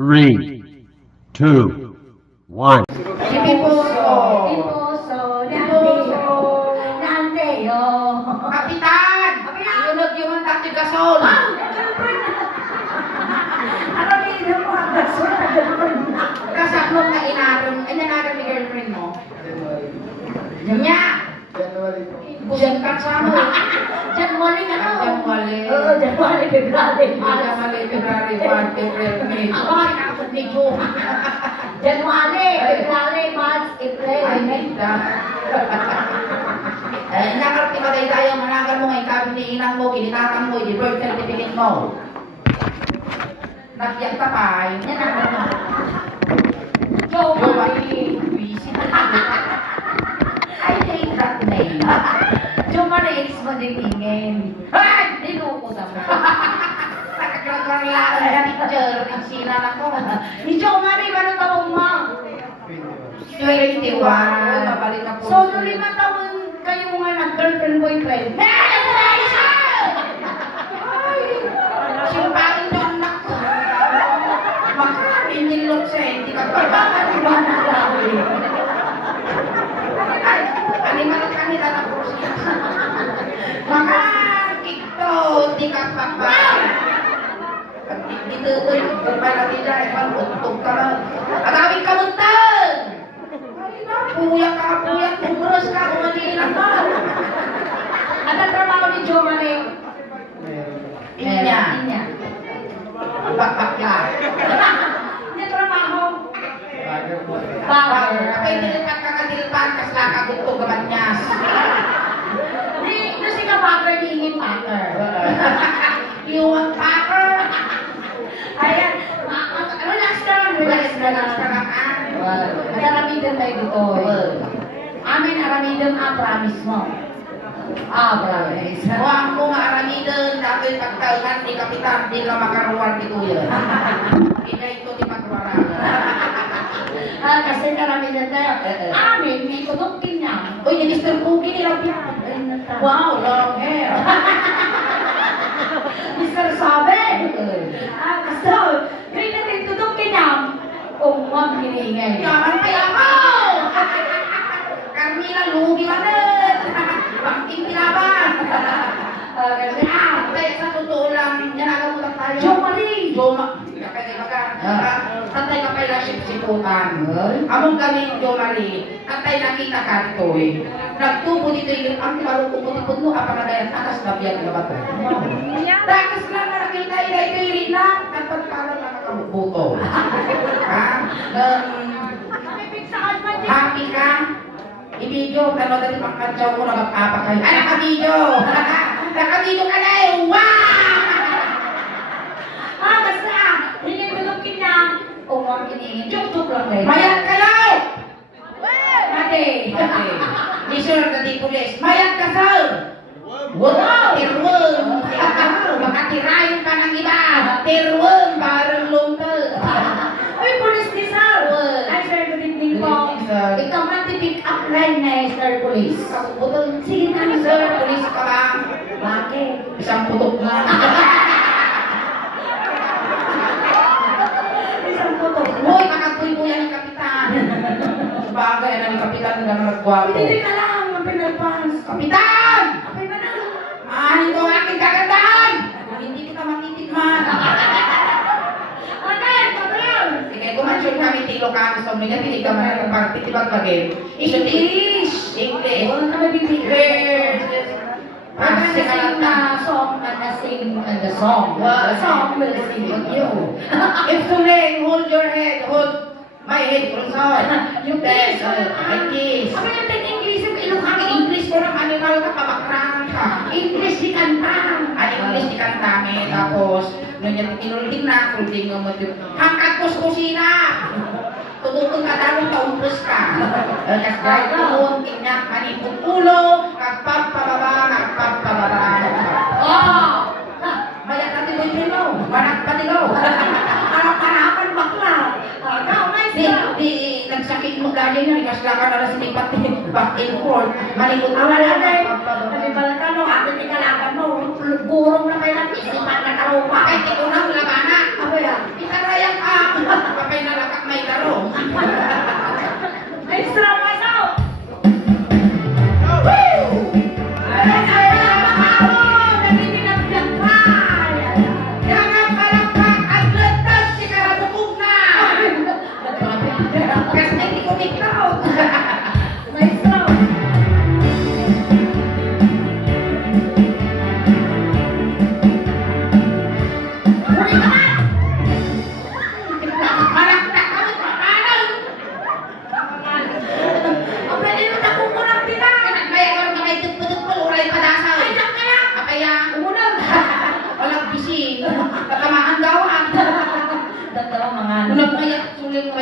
3, 2, 1. Kapitan! Yunod yung ang takti gasol! Ano nila mo ang gasol na girlfriend na? Kasaklong na inaram, ay nanaram ni girlfriend mo? Nya! Diyan ka sa mo. January ka na. January. Oo, January, February, March. January, February, March, April, May. Ako, nakakapag ko. January, February, March, April, Ay, May. nita. Nakarti ba tayo managal mo ngayon kami ni inang mo, kinitatan mo, yung birth certificate mo. Nagyan ka pa, yun. Yan ang ano. Joe Marie. Visit na. I hate that name. Joe Marie, ex mo din tingin. Ay! Niluko sa mo. Nakagagawala ang picture, sila na ko. Ni Joe Marie, ano tawag mo? 21. Uy, mabalik na po. So, no 5 taon kayo nga nag-girlfriend, boyfriend. Simpain nyo anak ko. Makarin nilok siya, hindi ka pa. Diba nalawi? Ay, animal ka nila na po siya. Makakik to, hindi ka pa pa. Dito, kung pala nila, untog ka lang. Agawin ka muntag! Ay na, puyak, pumuros ka, umanili lang ba? At ang trabaho ni Joe Marie? Inya. Inya. Bakla. Inya trabaho? Bakla. Father. Kapag nilipat ka kadilpan, kasla ka gutog gamanyas. Di si ka father, di ingin father. Yung packer. Ayan, relax ka lang, relax ka lang. At aramidan tayo dito eh. Amin aramidan, promise mo. Promise. Huwag mo nga aramidon, dahil pagkalkan ni Kapitan, di ka makaruwan dito yan. Ina ito di magwara. Kasi aramidan tayo. Amin, may kutukin niya. Uy, ni Mr. Cookie nilagyan. Wow, long hair. Mr. Sabe. So, may natin tutukin niya. Umang hiningay. Yaman kaya mo! Carmina, lugi manet! Bangking pinaban! Kasi, Kaya sa totoo lang, yanagaw lang tayo. Joe Marie. Tatay ka pala siputan. Among kami, Jo Marie, tatay nakita ka ito eh. Nagtubo dito yung ang malukupot-ipot mo, apa na dayan, atas na biyan na ba ito? Takas lang na nakita ito yung na, nagpagpalan na nakabuto. Ha? Happy ka? I-video, talo dali pang kadyaw mo, nagpapa kayo. Ay, naka-video! Naka-video ka na eh! Wow! Basta, hindi tutukin niya. Umang hiningay. Joke lang tayo. Mayat ka na! Mati. Di sir, dati pulis. Mayat ka, sir! Wow! Tirweng! Makatirayon ka ng iba! Tirweng! Parang lumtel! Uy, police ni sir. Ay, sir, good evening po. Good evening, sir. Ikaw man pick up line na sir, police. Sige na, Sir, pulis ka ba? Bakit? Isang putok na. Isang puto. Hoy, makatuloy mo yan ng kapitan. Bagay na ng kapitan na nagwapo. Hindi ka lang ang pinagpas. Kapitan! Okay ba na? Ano ang aking kagandahan? Hindi kita matitikman. Okay, patayan. Sige, kumansyon kami tilo ka sa mga hindi ka man ng party tibag bagay. English. English. Wala na may bibig. Yes. I'm gonna sing the song and the sing and the song. The song will sing with you. If today, hold your head, hold my head also. You kiss. I kiss. Apa yung take English yung ilong Ang English ko ng animal ka, pabakrangan ka. English di kanta. Ang English di kantame, tapos, nung yung inuling na, kuling mo yung, hangkat ko sa kusina! Tututong ka dalong kaumpos ka. Kasi tuwang kinyak, manipong ulo, nagpapababa, nagpapababa. Oh! Maya natin mo yung mo, manak patigaw. Harap-harapan bakla. Ikaw, nice ka. Di, nagsakit mo ganyan yun, ikaslakan na lang sinipat back and forth. Malikot mo Wala lang. na eh. Nalibala ka no, atin ni kalaban mo. Gurong na kayo ng isipan na karupa. Kahit ikaw na, wala ka na. Ano yan? Itarayang ka.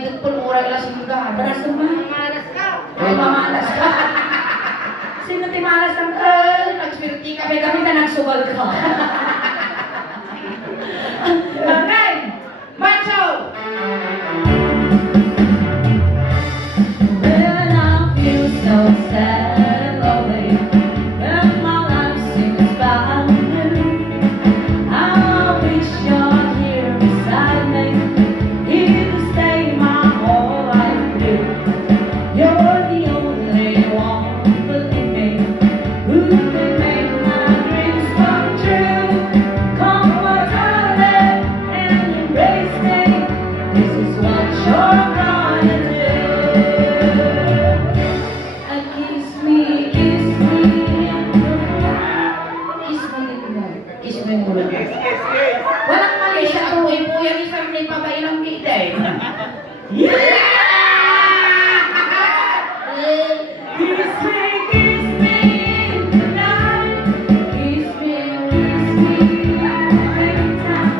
idot po, mura ila singga. Taras naman. Ay, mamalas ka. Sino timalas ang Nagspirti ka, Kami kami na nagsugal ka. Okay. Macho! When I feel so sad and lonely, and my life seems bounded, I wish you're here beside me, here to stay my whole life through. You're the only one, believe me, who can make my dreams come true. Come on, darling, and embrace me. This is what you're gonna do. Kiss me, kiss me. Kiss me, kiss me muna. Walang mali siya. Ang puy-puyan ni Fermin pa ba ilang kita eh? Kiss me, kiss me tonight. Kiss me every time.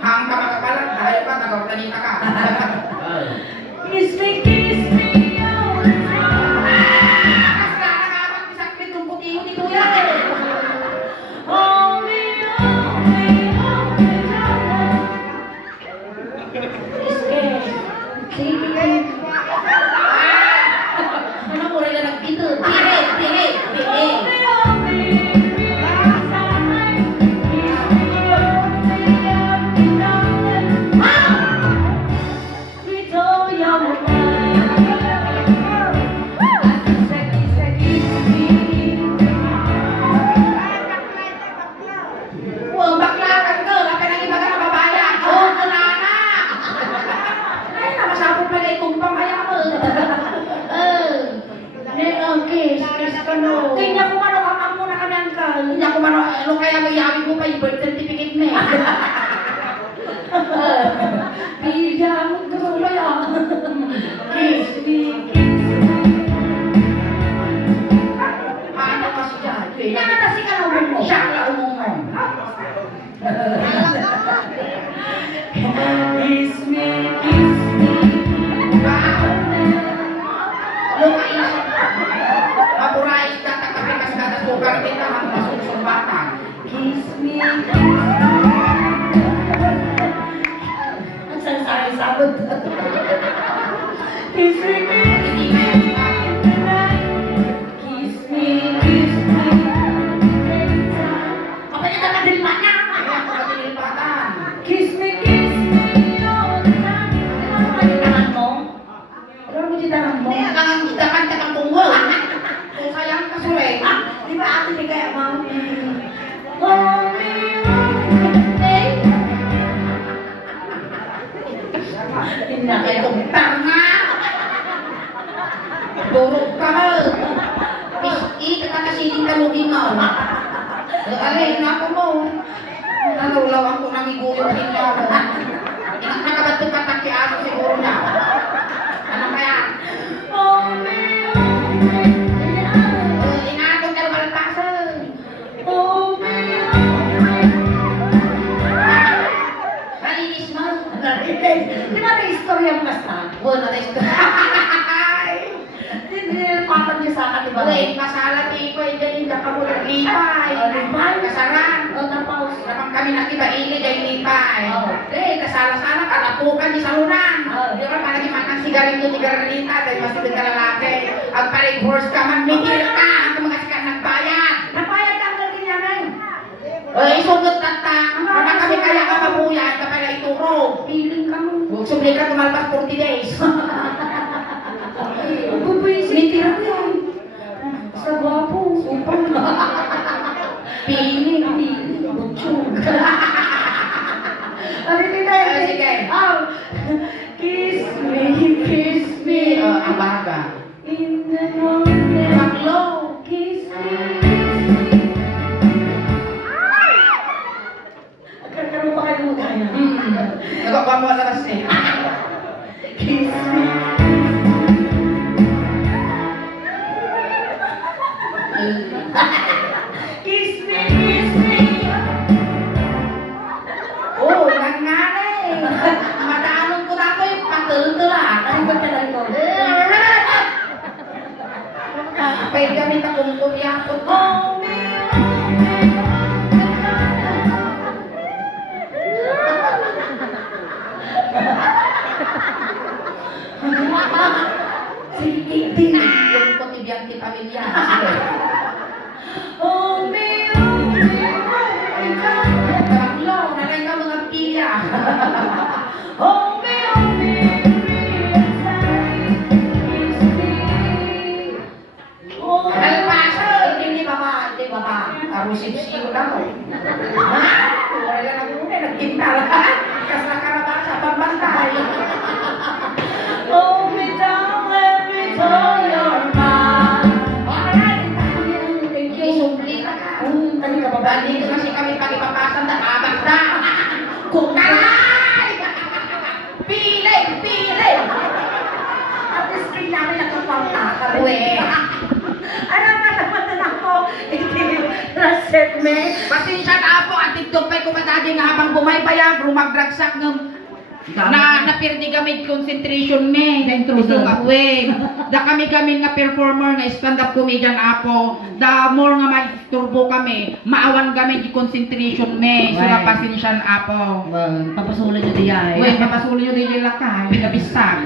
Hang ka makapalag, dahil pa, nagawtanita ka. Kiss me all the time. Basta nakabang isakit kung puti ni Kuya eh. Hold me, darling. Sige. Ano mo rin na nagpito? Tire, tire, tire. Hold me, darling. Kiss me, darling. With all your might. Kiss me. Wow, bakla ka ka. Kapag nang iba ka na babaya. Oo, kunana. Ay, nakasapot pa na itong pamaya mo. Kiss ka no. Kanya ko ano kamang muna kami ang kal. Hindi ako mano, ano kaya mayawin mo pa yung birth certificate na eh. Bigyan mo gusto mo kaya. Kiss me, kiss me. Ano kasi dyan? Nakatasi ka na mo. Siya ang laumong mo. Kiss me, kiss me. Lumais. Maburais ka, takapikas ka, tasukar kita, magpasusumbatan. Kiss me. Ang sansari-sabot. Kiss me, kiss Hindi me. nga yung Kiss me, kiss me. Kapag ito kadilman na. Pagkakadilipatan. Kiss me all the time. Ano ba yung tangan mo? Ano mo yung tangan mo? Kaya kang kita kan ka ng bungo. Kung sayang ka suwek. Di ba ate di kaya mo? Hold me, Ay, kung tanga. Durog ka mo. Piski, kakasiling ka lugin mo. Alay, naku mo. Nalulawan ko nang iguyong hinyo mo. Nakabato pa takiaso siguro na. Ano kaya? hold me, Inatong ka naman tasan. hold me. Malinis mo. Di ba may istorya mo basta? Bueno, na ito. Patag niya sa akin, di ba? Wait, masalat ko ay dyan ka mo naglipay. Lipay? Kasaran. O, tapos. Napang kami nakibaili dyan lipay. Oo. Kasala-sala ka, napukan di salunan. Oo. Di ba, palagi matang sigarilyo ni Garnita, dahil masigod ka lalaki. Ang paring horse ka, magmihir ka, ang mga sikat nagbayad. Napayag ka ang lalaki namin. Isugot tata, baka kami kaya ka mabuyad, ka pala ituro. Piling ka mo. Huwag sumli ka, tumalpas 40 days. Pupuisin. Nitira ko yan. Sa gwapo. Upang. Piling. Butsyog. Ano din tayo? Sige. Kiss me. Ang baga. In the morning. Baklo. Kiss me. Kakaroon pa kayo mo kaya. Nagkakwa mo na kasi. Kiss me. Kiss me. Oh, nangyari. Madaanon ko na ito yung Ay, kami takong kulyakot. Hold me, Sige, yung kotibiyang di pamilya. Sige. hold me, hold me, hold me tight. Tatlo, nalay ka mga pilya. Hold me, real tight. Kiss me. Hold me. Alpaso, hindi baba. Arusip-siyo lang. Wala lang ako muna, nagkinta lang. Kasi nakaraba sa pambantay. Hold me down, let me tell your mind. Alright, Thank you. isumli na ka. Tali ka ba? Dito kasi kami pagipapasan na abas na. Kukalay! Pili! At least rin namin nakapangkakar. Uwe. Ano nga naman ako? Raset me. Pasensya na po at tigtupay ko matadi nga habang bumaybayag, rumagdragsak ng napirdi kami concentration me. Ito nga we. Da kami nga performer nga stand-up comedian apo. Da more nga maisturbo kami, maawan kami di concentration me. So Right. pasensya na apo. Papasulan nyo di ay. Uy, papasulo nyo din yung lakay, nabisag.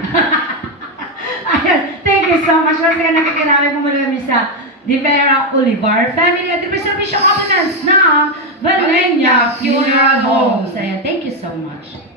Ayun, thank you so much. Once again, nakikilala mo mula kami sa Rivera Olivar Family at Distribution Compliments ng Valenia Funeral Homes. Ayan, thank you so much.